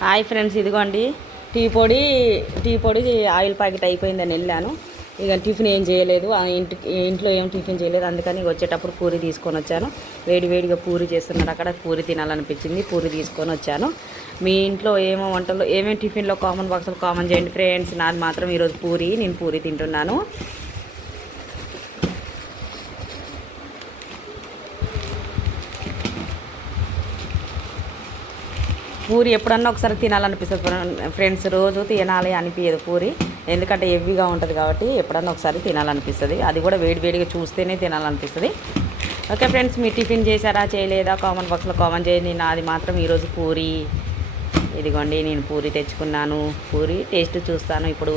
Hi friends, ఇదిగోండి tea పొడి oil packet అయిపోయిందని వెళ్ళాను. ఇక టిఫిన్ ఏం చేయలేదు, ఇంట్లో ఏం టిఫిన్ చేయలేదు. అందుకని వచ్చేటప్పుడు పూరి తీసుకొని వచ్చాను. వేడిగా పూరి చేస్తున్నారు, అక్కడ పూరి తినాలనిపించింది, పూరి తీసుకొని వచ్చాను. మీ ఇంట్లో ఏమో వంటలు ఏమేమి టిఫిన్లో కామన్ బాక్స్లో కామన్ చేయండి ఫ్రెండ్స్. నాది మాత్రం ఈరోజు పూరి, నేను పూరి తింటున్నాను. పూరి ఎప్పుడన్నా ఒకసారి తినాలనిపిస్తుంది ఫ్రెండ్స్, రోజు తినాలి అనిపించదు పూరి, ఎందుకంటే హెవీగా ఉంటుంది కాబట్టి ఎప్పుడన్నా ఒకసారి తినాలనిపిస్తుంది. అది కూడా వేడిగా చూస్తేనే తినాలనిపిస్తుంది. ఓకే ఫ్రెండ్స్, మీ టిఫిన్ చేశారా చేయలేదా కామన్ బాక్స్లో కామన్ చేయండి. నాది మాత్రం ఈరోజు పూరి. ఇదిగోండి, నేను పూరి తెచ్చుకున్నాను. పూరి టేస్ట్ చూస్తాను ఇప్పుడు.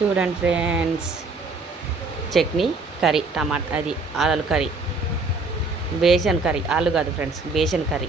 చూడండి ఫ్రెండ్స్, చట్నీ, కర్రీ, టమాటా, అది ఆలు కర్రీ, బేసన్ కర్రీ, ఆలు కాదు ఫ్రెండ్స్, బేసన్ కర్రీ.